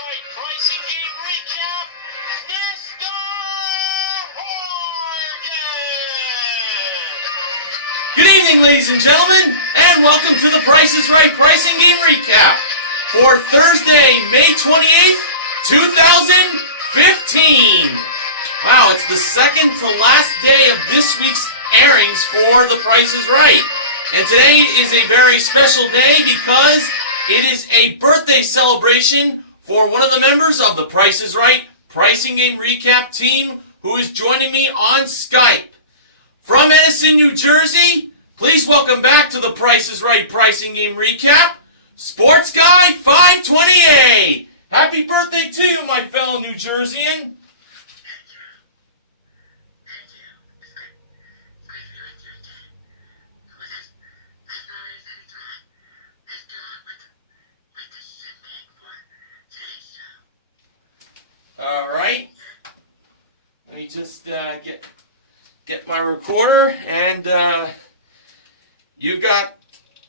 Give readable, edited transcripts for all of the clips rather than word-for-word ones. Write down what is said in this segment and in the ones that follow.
Right pricing game recap, Mr. Horgan! Good evening, ladies and gentlemen, and welcome to the Price is Right pricing game recap for Thursday, May 28th, 2015. Wow, it's the second to last day of this week's airings for the Price is Right. And today is a very special day because it is a birthday celebration for one of the members of the Price is Right pricing game recap team who is joining me on Skype. From Edison, New Jersey, please welcome back to the Price is Right pricing game recap, Sports Guy 528. Happy birthday to you, my fellow New Jerseyan. All right. Let me just get my recorder, and you've got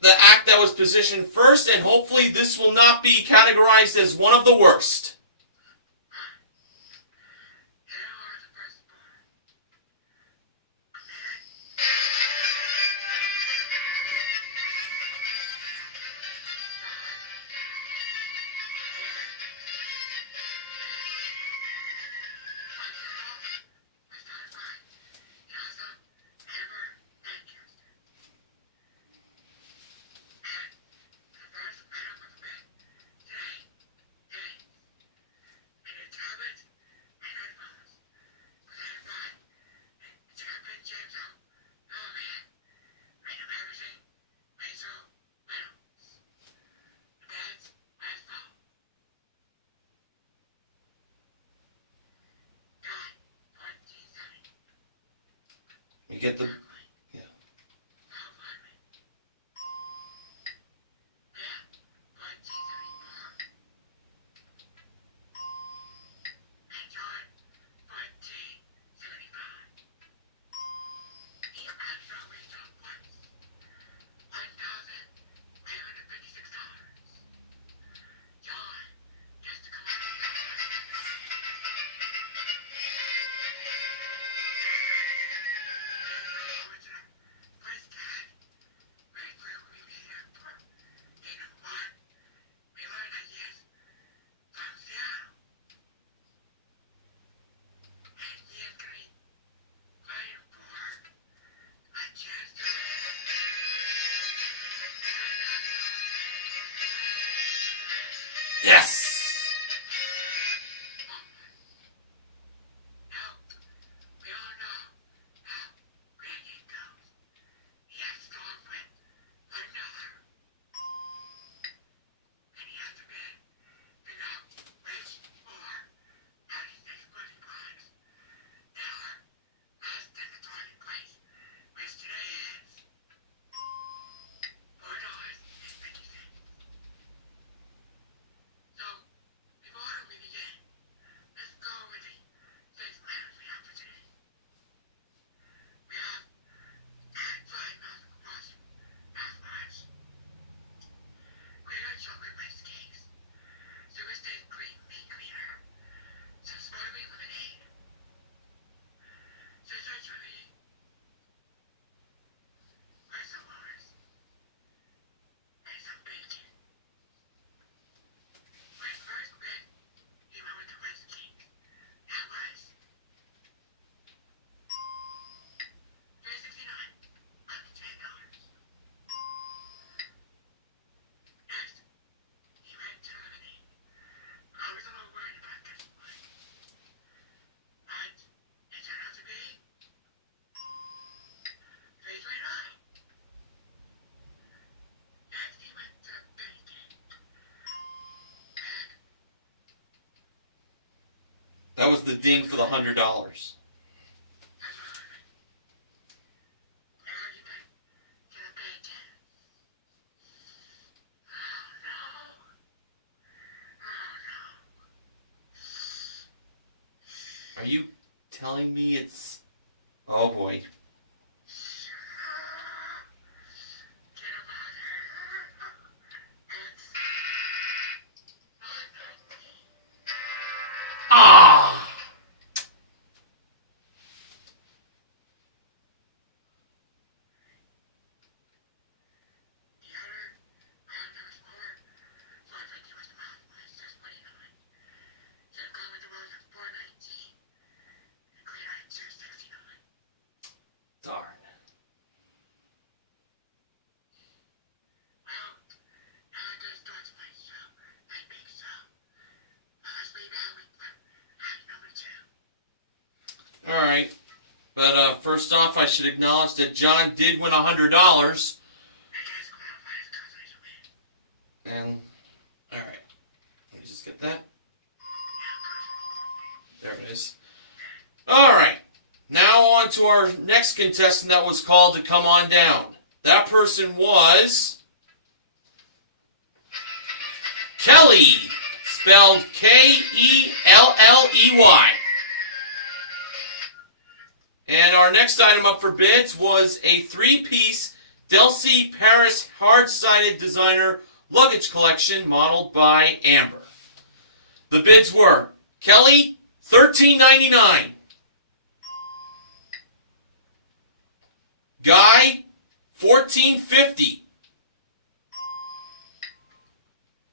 the act that was positioned first, and hopefully this will not be categorized as one of the worst. You get the... Yeah. Yes! That was the ding for the $100. Are you telling me it's... Oh boy. first off, I should acknowledge that John did win $100. And, alright. Let me just get that. There it is. Alright. Now on to our next contestant that was called to come on down. That person was Kelly, spelled Kelley. And our next item up for bids was a 3-piece Delsey Paris hard-sided designer luggage collection modeled by Amber. The bids were Kelly, $13.99. Guy, $14.50.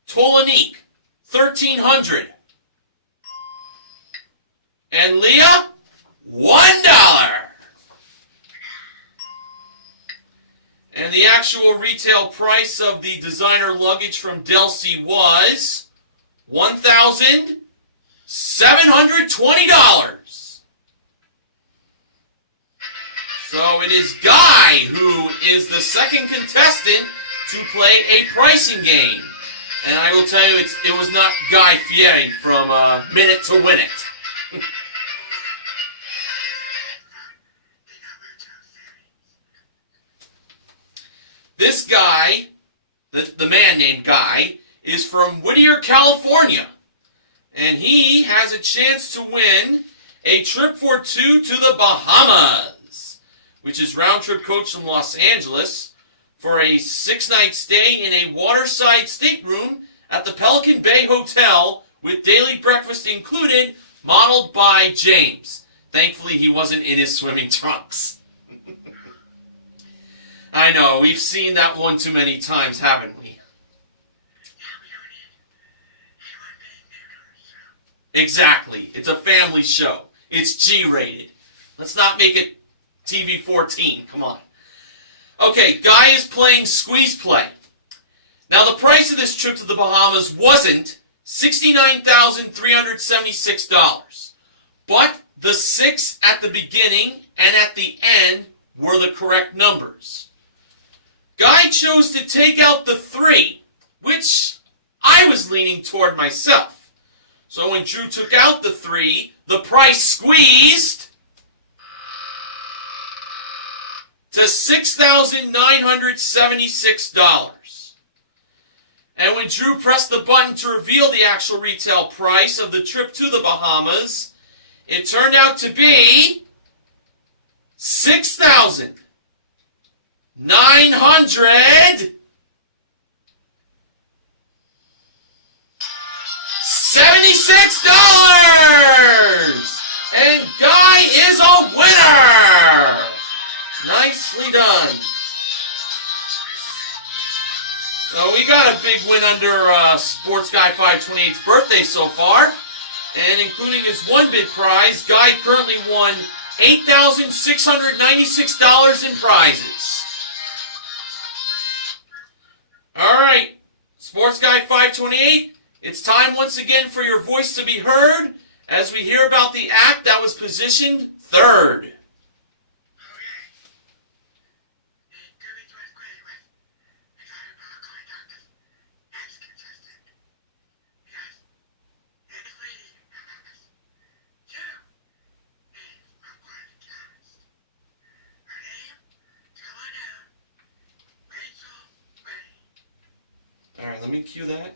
Tolanique, $1,300. And Leah, $1. And the actual retail price of the designer luggage from Delsey was $1,720. So it is Guy who is the second contestant to play a pricing game. And I will tell you, it was not Guy Fieri from Minute to Win It. This guy, the man named Guy, is from Whittier, California. And he has a chance to win a trip for two to the Bahamas, which is round-trip coach from Los Angeles, for a 6-night stay in a waterside stateroom at the Pelican Bay Hotel with daily breakfast included, modeled by James. Thankfully, he wasn't in his swimming trunks. I know, we've seen that one too many times, haven't we? Exactly. It's a family show. It's G-rated. Let's not make it TV-14. Come on. Okay, Guy is playing squeeze play. Now, the price of this trip to the Bahamas wasn't $69,376. But the 6 at the beginning and at the end were the correct numbers. Guy chose to take out the 3, which I was leaning toward myself. So when Drew took out the 3, the price squeezed to $6,976. And when Drew pressed the button to reveal the actual retail price of the trip to the Bahamas, it turned out to be $6,976. And Guy is a winner! Nicely done. So we got a big win under Sports Guy 528's birthday so far. And including his one big prize, Guy currently won $8,696 in prizes. Alright, Sports Guy 528, it's time once again for your voice to be heard as we hear about the act that was positioned third. Alright, let me cue that.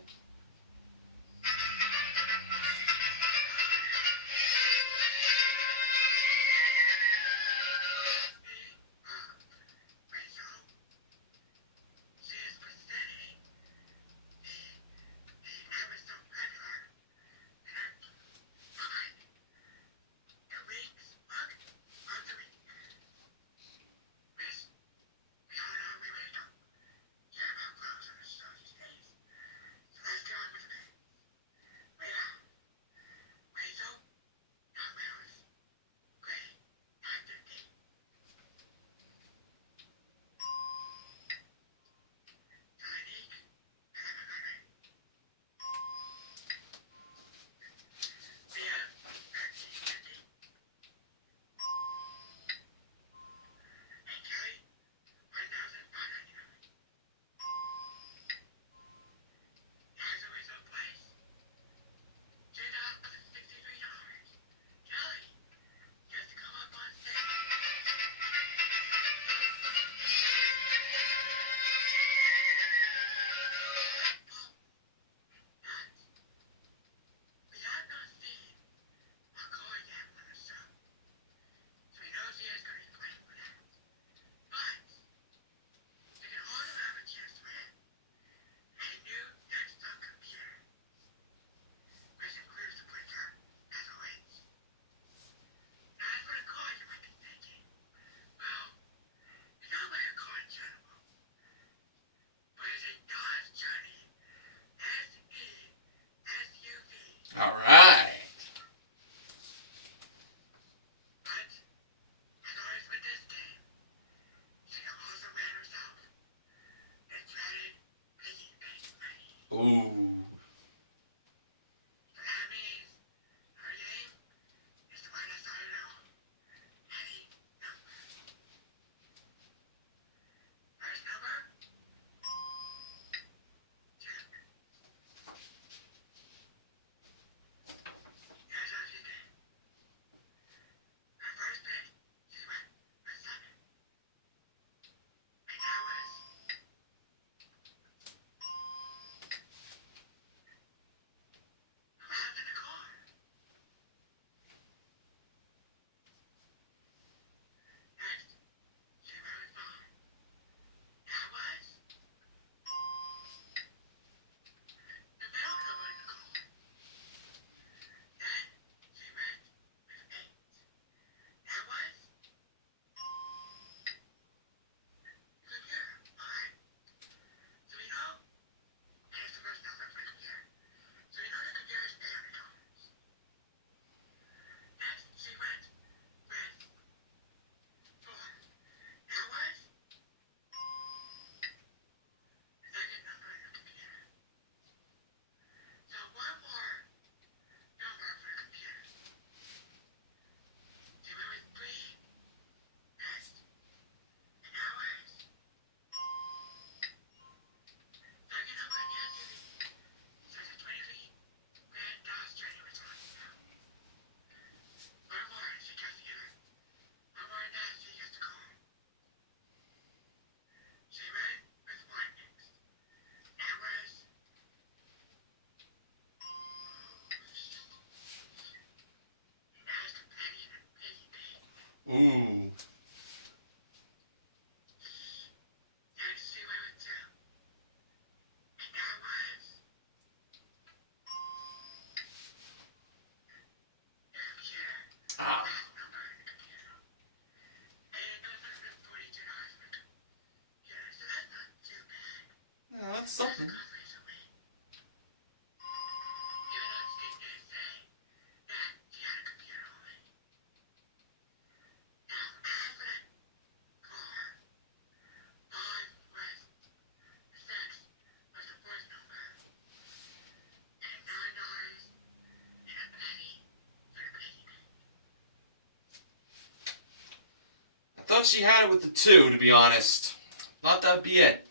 thought she had it with the 2, to be honest. Thought that'd be it.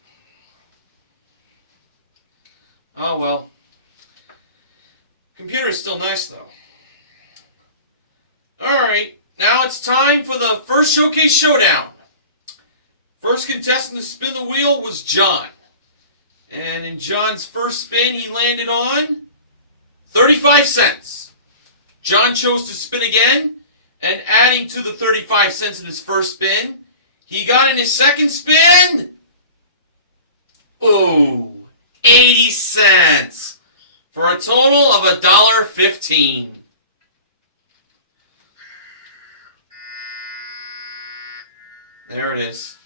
Oh well. Computer is still nice though. Alright, now it's time for the first showcase showdown. First contestant to spin the wheel was John. And in John's first spin, he landed on 35 cents. John chose to spin again, and adding to the 35 cents in his first spin, he got in his second spin, ooh, 80 cents, for a total of $1.15. There it is.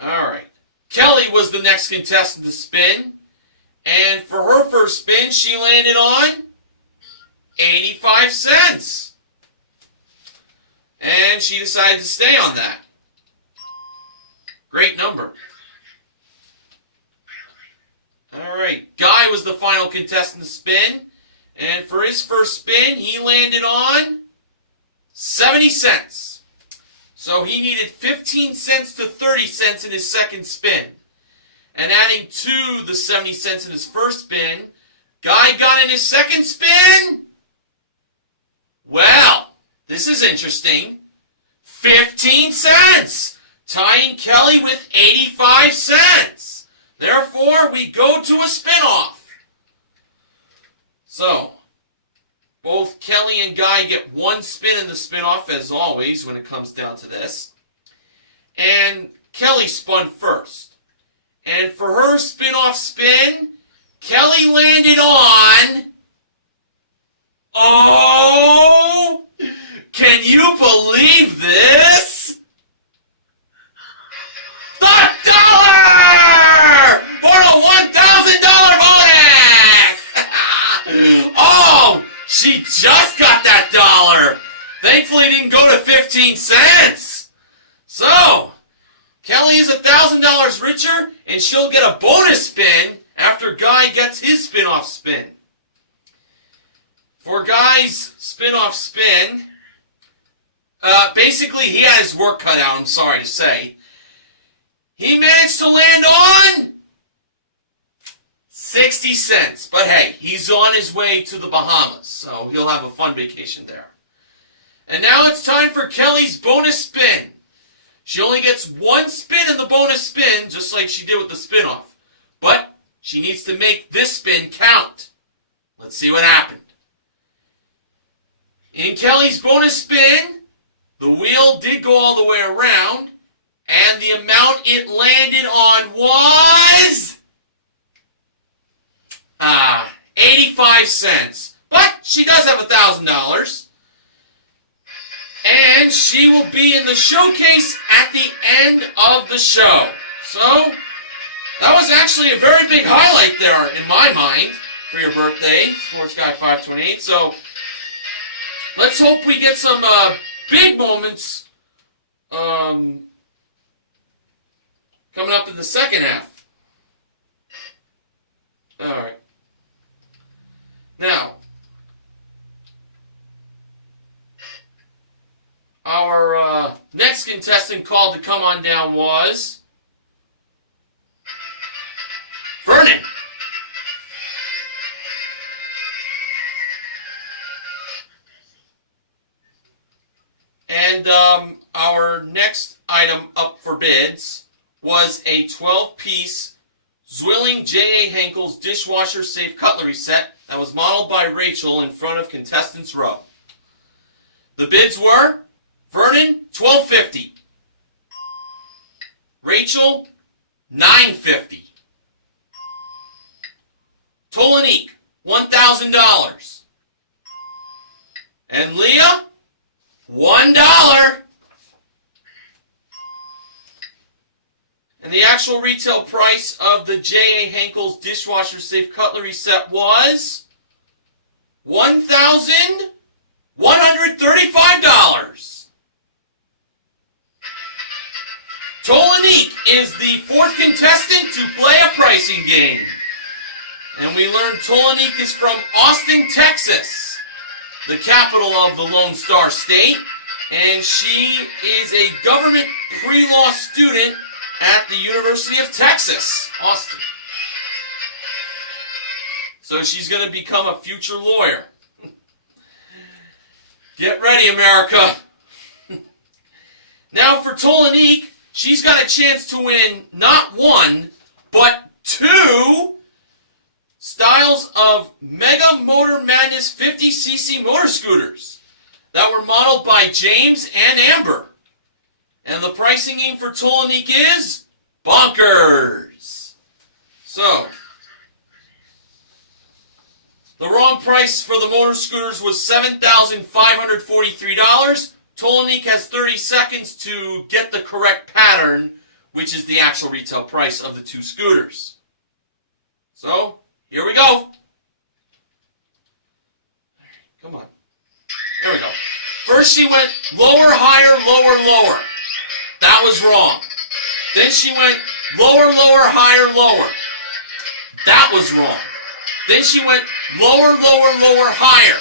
All right. Kelly was the next contestant to spin, and for her first spin, she landed on 85 cents. And she decided to stay on that. Great number. All right. Guy was the final contestant to spin, and for his first spin, he landed on 70 cents. So he needed 15 cents to 30 cents in his second spin. And adding to the 70 cents in his first spin, Guy got in his second spin, well, this is interesting, 15 cents, tying Kelly with 85 cents. Therefore, we go to a spin-off. So, both Kelly and Guy get one spin in the spin-off, as always, when it comes down to this. And Kelly spun first. And for her spin-off spin, Kelly landed on... Oh! Can you believe this? The dollar! For a $1,000 bonus! Oh! She just got that dollar! Thankfully it didn't go to 15 cents! So, Kelly is $1,000 richer, and she'll get a bonus spin after Guy gets his spin-off spin. For Guy's spin-off spin, basically he had his work cut out, I'm sorry to say. He managed to land on 60 cents. But hey, he's on his way to the Bahamas, so he'll have a fun vacation there. And now it's time for Kelly's bonus spin. She only gets one spin in the bonus spin, just like she did with the spin-off. But she needs to make this spin count. Let's see what happened. In Kelly's bonus spin, the wheel did go all the way around, and the amount it landed on was 85 cents. But she does have $1,000. And she will be in the showcase at the end of the show. So, that was actually a very big highlight there in my mind for your birthday, Sports Guy 528. So, let's hope we get some big moments coming up in the second half. Alright. Now, our next contestant called to come on down was Vernon. And our next item up for bids was a 12-piece Zwilling J.A. Henkel's dishwasher safe cutlery set that was modeled by Rachel in front of contestants row. The bids were Vernon, $12.50. Rachel, $9.50. Tolanique, $1,000. And Leah, $1. And the actual retail price of the J.A. Henkel's dishwasher safe cutlery set was $1,135. Tolanique is the fourth contestant to play a pricing game. And we learned Tolanique is from Austin, Texas, the capital of the Lone Star State. and she is a government pre-law student at the University of Texas, Austin. So she's going to become a future lawyer. Get ready, America. Now for Tolanique, she's got a chance to win not one, but two styles of Mega Motor Madness 50cc motor scooters that were modeled by James and Amber. And the pricing game for Tolanique is bonkers. So, the wrong price for the motor scooters was $7,543. Tolanique has 30 seconds to get the correct pattern, which is the actual retail price of the two scooters. So, here we go. Come on. There we go. First she went lower, higher, lower, lower. That was wrong. Then she went lower, lower, higher, lower. That was wrong. Then she went lower, lower, lower, higher.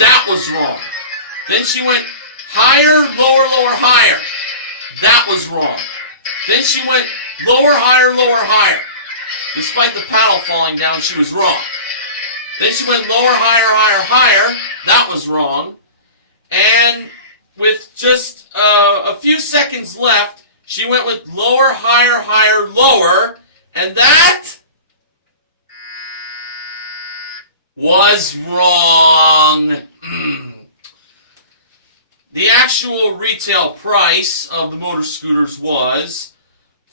That was wrong. Then she went higher, lower, lower, higher. That was wrong. Then she went lower, higher, lower, higher. Despite the paddle falling down, she was wrong. Then she went lower, higher, higher, higher. That was wrong. And with just a few seconds left, she went with lower, higher, higher, lower. And that was wrong. The actual retail price of the motor scooters was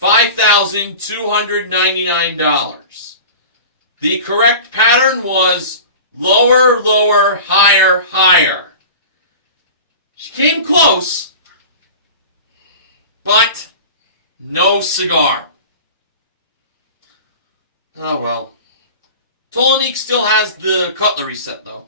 $5,299. The correct pattern was lower, lower, higher, higher. She came close, but no cigar. Oh well. Tolanique still has the cutlery set, though.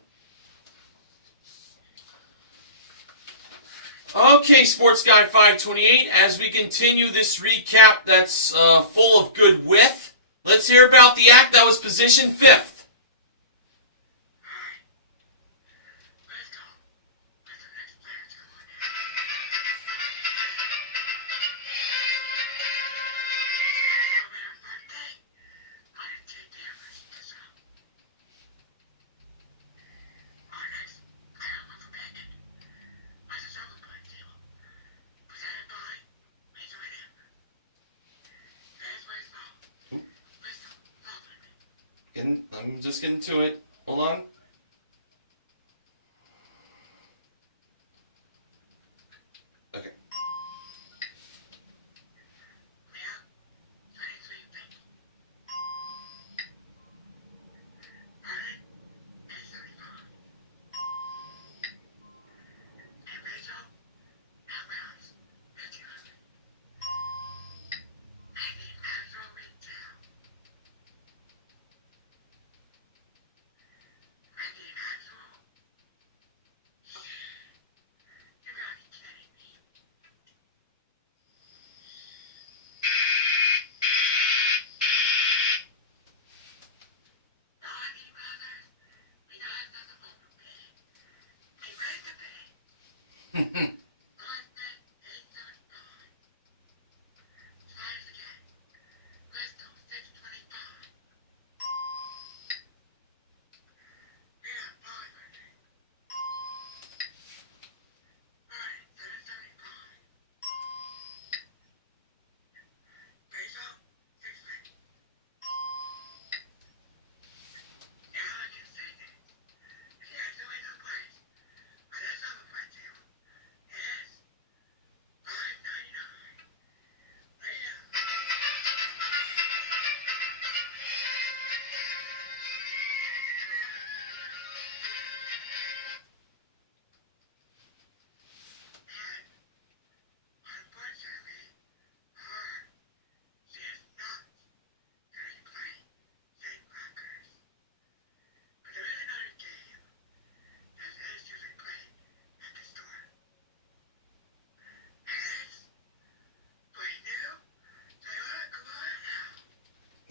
Okay, Sports Guy 528, as we continue this recap that's full of good wit, let's hear about the act that was positioned 5th. I'm just getting to it. Hold on. Okay.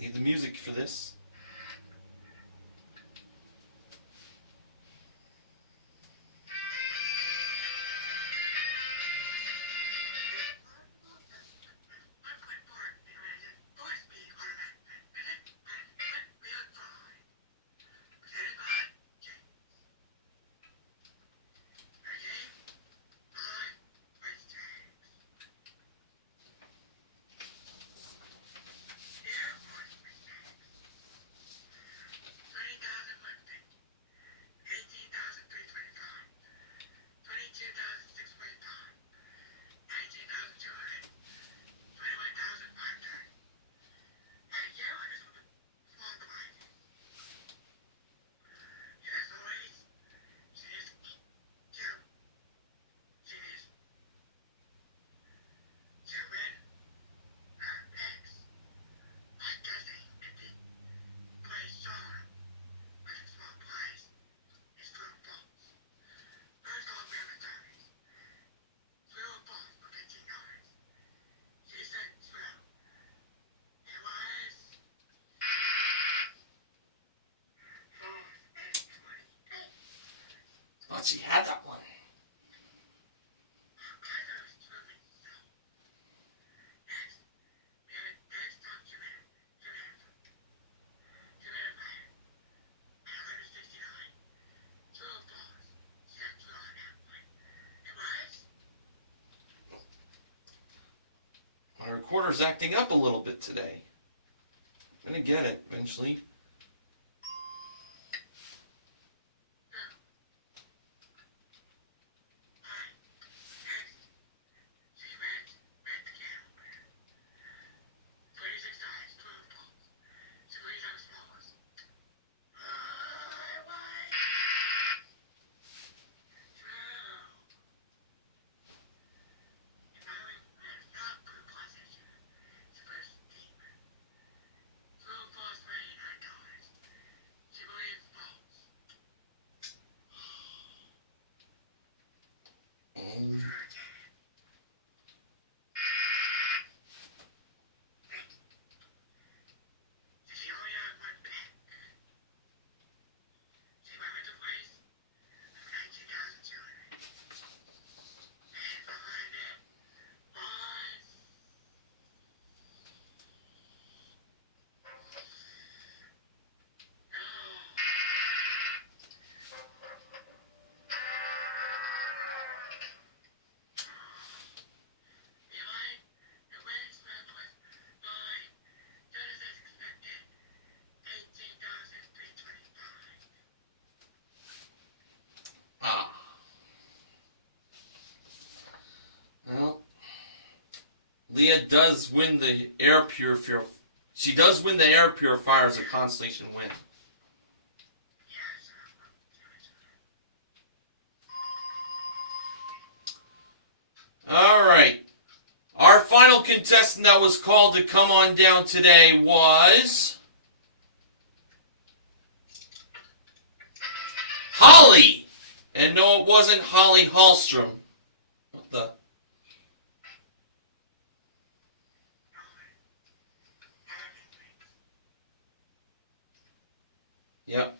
Need the music for this. she had that one. My recorder's acting up a little bit today. I'm gonna get it eventually. Leah does win the air purifier. She does win the air purifier as a consolation win. All right. Our final contestant that was called to come on down today was Holly. And no, it wasn't Holly Hallstrom. What the? Yep.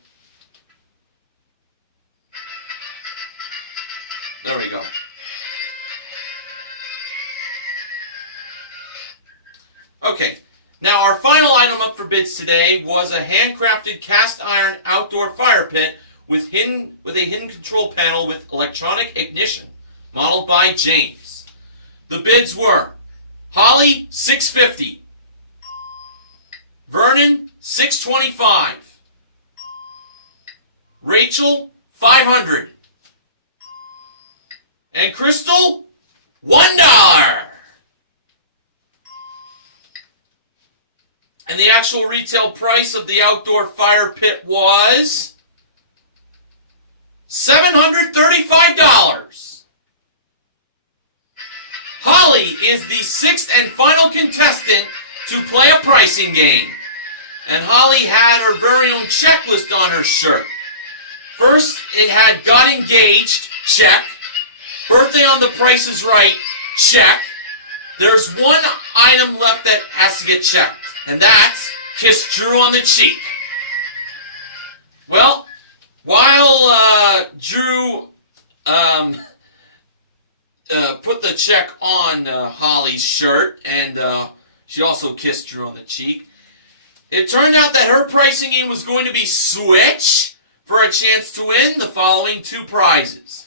There we go. Okay. Now our final item up for bids today was a handcrafted cast iron outdoor fire pit with a hidden control panel with electronic ignition, modeled by James. The bids were Holly $650, Vernon $625, Rachel $500, and Crystal $1. And the actual retail price of the outdoor fire pit was $735. Holly is the sixth and final contestant to play a pricing game. And Holly had her very own checklist on her shirt. First, it had got engaged, check. Birthday on the Price is Right, check. There's one item left that has to get checked, and that's kiss Drew on the cheek. Well, while Drew put the check on Holly's shirt, and she also kissed Drew on the cheek, it turned out that her pricing game was going to be switch for a chance to win the following two prizes.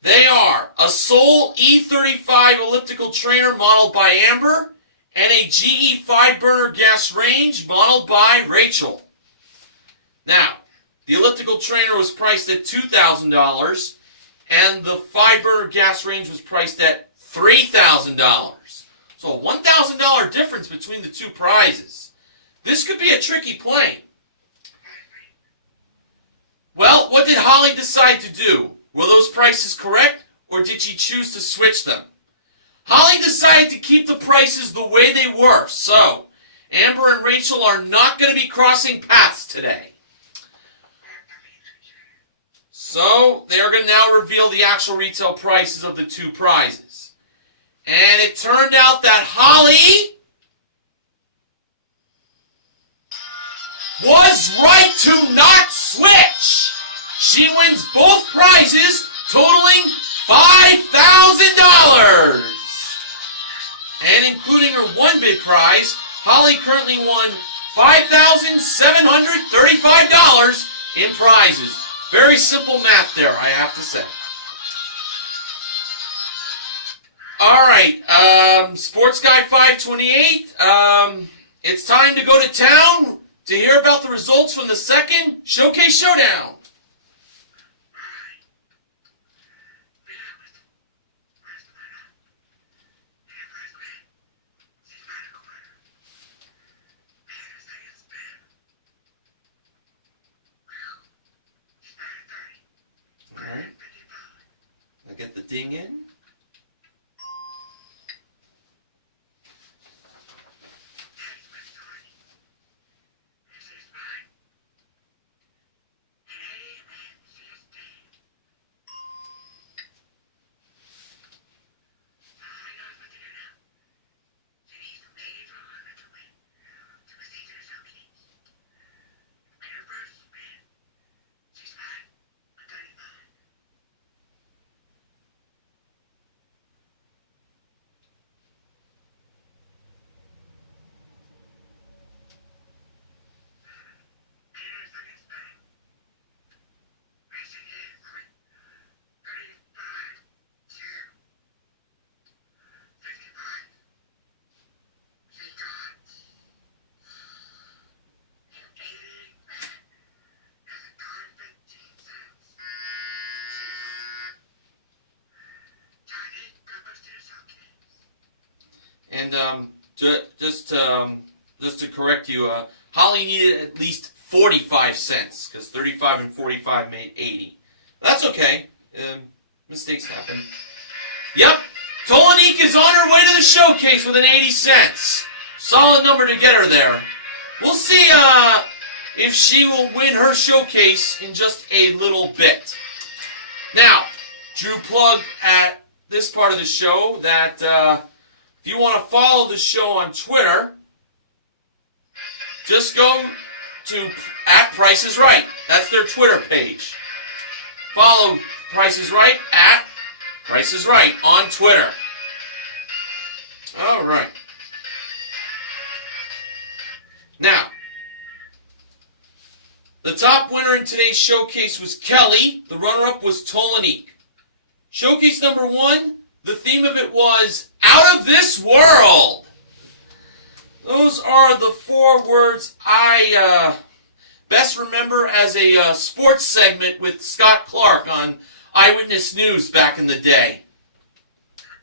They are a Soul E35 elliptical trainer modeled by Amber and a GE 5-burner gas range modeled by Rachel. Now, the elliptical trainer was priced at $2,000 and the 5-burner gas range was priced at $3,000. So a $1,000 difference between the two prizes. This could be a tricky play. Well, what did Holly decide to do? Were those prices correct, or did she choose to switch them? Holly decided to keep the prices the way they were, so Amber and Rachel are not going to be crossing paths today. So they are going to now reveal the actual retail prices of the two prizes. And it turned out that Holly was right to not switch. she wins both prizes, totaling $5,000. And including her one big prize, Holly currently won $5,735 in prizes. Very simple math there, I have to say. All right, Sports Guy 528. It's time to go to town to hear about the results from the second Showcase Showdown. All right, I'll get the ding in. And just to correct you, Holly needed at least 45 cents because 35 and 45 made 80. That's okay. Mistakes happen. Yep, Tolanique is on her way to the showcase with an 80 cents. Solid number to get her there. We'll see if she will win her showcase in just a little bit. Now, Drew plug at this part of the show that if you want to follow the show on Twitter, just go to @PriceIsRight. That's their Twitter page. Follow Price is Right @PriceIsRight on Twitter. All right. Now, the top winner in today's showcase was Kelly. The runner-up was Tolanique. Showcase number 1, the theme of it was Out of This World. Those are the 4 words I best remember as a sports segment with Scott Clark on Eyewitness News back in the day.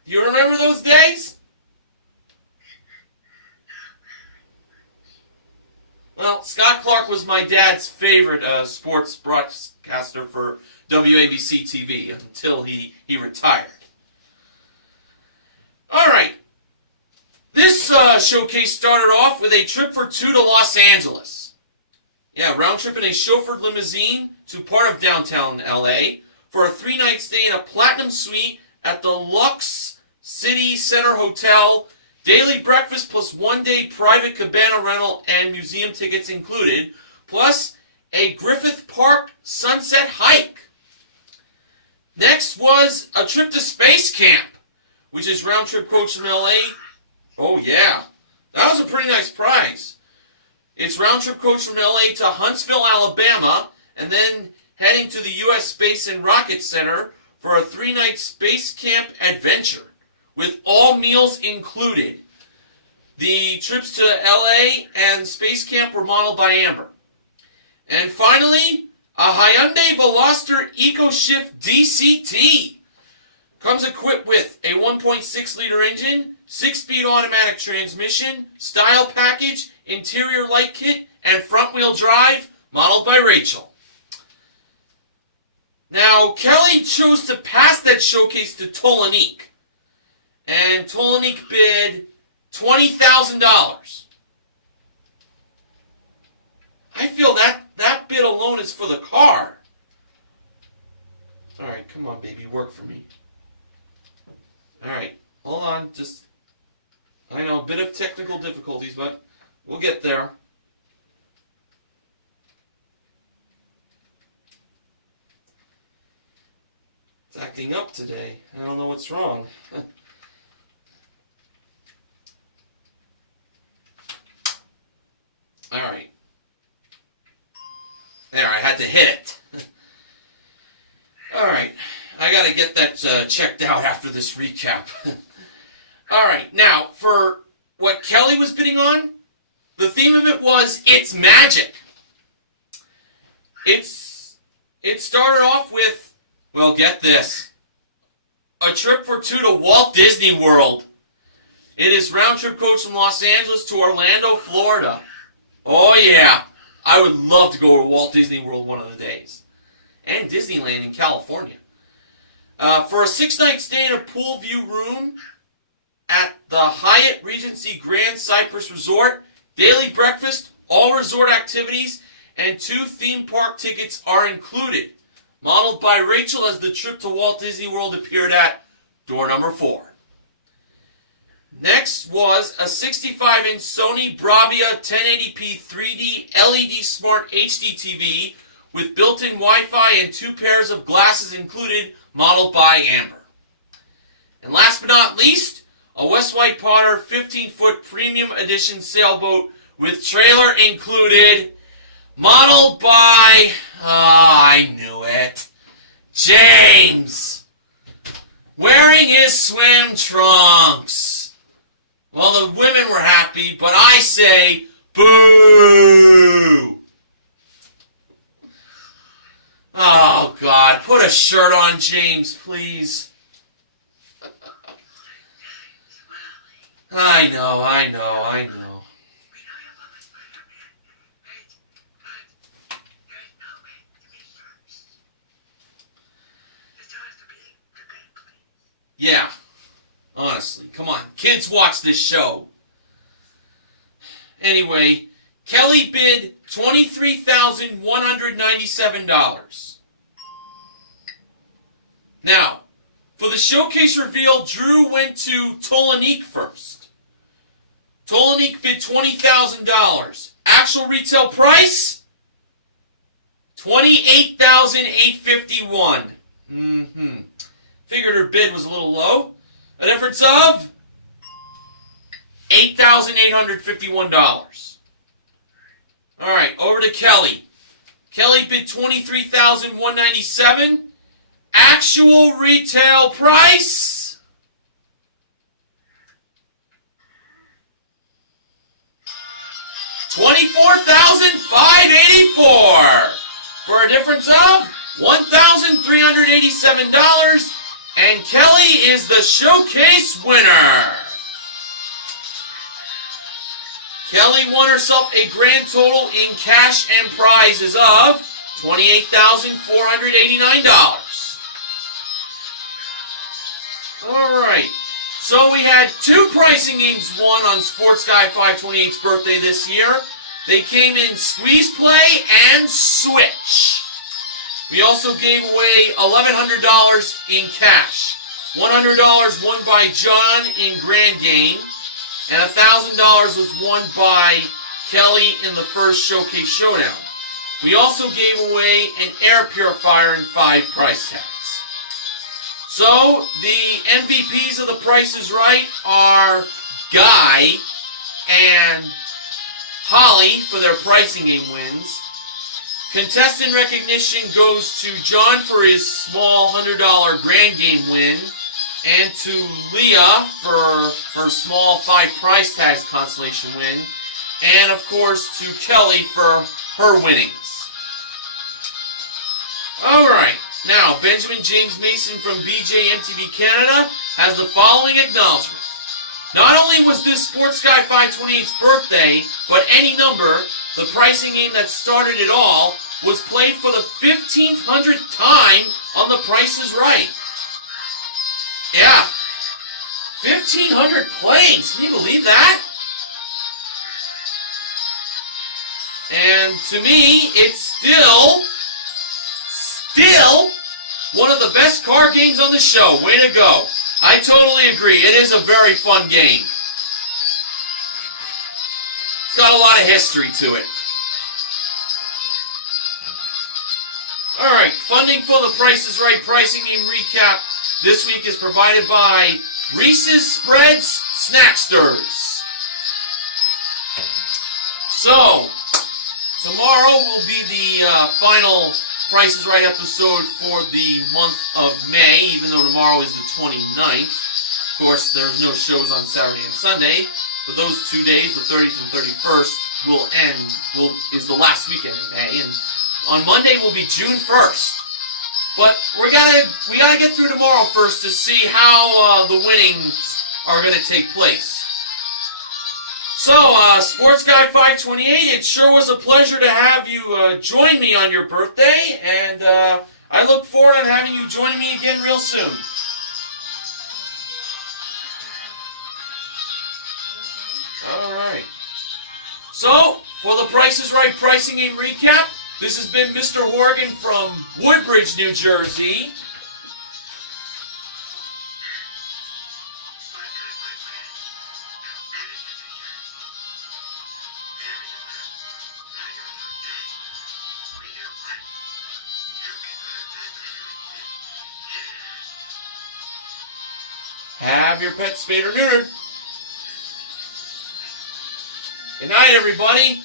Do you remember those days? Well, Scott Clark was my dad's favorite sports broadcaster for WABC TV until he retired. All right. This showcase started off with a trip for 2 to Los Angeles. Yeah, round trip in a chauffeured limousine to part of downtown LA for a 3-night stay in a platinum suite at the Lux City Center Hotel. Daily breakfast plus 1-day private cabana rental and museum tickets included, plus a Griffith Park sunset hike. Next was a trip to Space Camp, which is round trip coach from LA. Oh yeah, that was a pretty nice prize. It's round trip coach from LA to Huntsville, Alabama, and then heading to the U.S. Space and Rocket Center for a 3-night Space Camp adventure, with all meals included. The trips to LA and Space Camp were modeled by Amber. And finally, a Hyundai Veloster EcoShift DCT. Comes equipped with a 1.6-liter engine, 6-speed automatic transmission, style package, interior light kit, and front-wheel drive, modeled by Rachel. Now, Kelly chose to pass that showcase to Tolanique. And Tolanique bid $20,000. I feel that bid alone is for the car. All right, come on, baby, work for me. All right, hold on, I know, a bit of technical difficulties, but we'll get there. It's acting up today. I don't know what's wrong. Alright. There, I had to hit it. Alright. I gotta get that checked out after this recap. Alright, now, for what Kelly was bidding on, the theme of it was, it's magic. It started off with, well, get this, a trip for two to Walt Disney World. It is round-trip coach from Los Angeles to Orlando, Florida. Oh, yeah. I would love to go to Walt Disney World one of the days. And Disneyland in California. For a 6-night stay in a pool view room at the Hyatt Regency Grand Cypress Resort, daily breakfast, all resort activities, and 2 theme park tickets are included. Modeled by Rachel as the trip to Walt Disney World appeared at door number 4. Next was a 65-inch Sony Bravia 1080p 3D LED Smart HD TV with built-in Wi-Fi and 2 pairs of glasses included, modeled by Amber. And last but not least, a West White Potter 15-foot premium edition sailboat with trailer included, modeled by, I knew it, James, wearing his swim trunks. Well, the women were happy, but I say, boo! Oh, God, put a shirt on, James, please. I know. Yeah, honestly, come on. Kids watch this show. Anyway, Kelly bid $23,197. Now, for the showcase reveal, Drew went to Tolanique first. Tolanique bid $20,000. Actual retail price? $28,851. Figured her bid was a little low. A difference of $8,851. Alright, over to Kelly. Kelly bid $23,197. Actual retail price? $24,584. For a difference of $1,387. And Kelly is the showcase winner. Kelly won herself a grand total in cash and prizes of $28,489. Alright, so we had 2 pricing games won on Sports Guy 528's birthday this year. They came in Squeeze Play and Switch. We also gave away $1,100 in cash. $100 won by John in Grand Game, and $1,000 was won by Kelly in the first Showcase Showdown. We also gave away an air purifier and 5 price tags. So, the MVPs of The Price is Right are Guy and Holly for their pricing game wins. Contestant recognition goes to John for his small $100 grand game win, and to Leah for her small 5 price tags consolation win, and of course to Kelly for her winnings. Alright, now Benjamin James Mason from BJ MTV Canada has the following acknowledgement. Not only was this Sports Guy 528's birthday, but any number, the pricing game that started it all, was played for the 1,500th time on The Price is Right. Yeah. 1,500 playings. Can you believe that? And to me, it's still one of the best card games on the show. Way to go. I totally agree. It is a very fun game. It's got a lot of history to it. All right, funding for the Price is Right pricing game recap this week is provided by Reese's Spreads Snacksters. So, tomorrow will be the final Price is Right episode for the month of May, even though tomorrow is the 29th. Of course, there's no shows on Saturday and Sunday, but those 2 days, the 30th and 31st, is the last weekend in May, and on Monday will be June 1st. But we gotta get through tomorrow first to see how the winnings are gonna take place. So, Sports Guy 528, it sure was a pleasure to have you join me on your birthday, and I look forward to having you join me again real soon. Alright. So, for the Price is Right pricing game recap, this has been Mr. Horgan from Woodbridge, New Jersey. Have your pet spayed or neutered. Good night, everybody.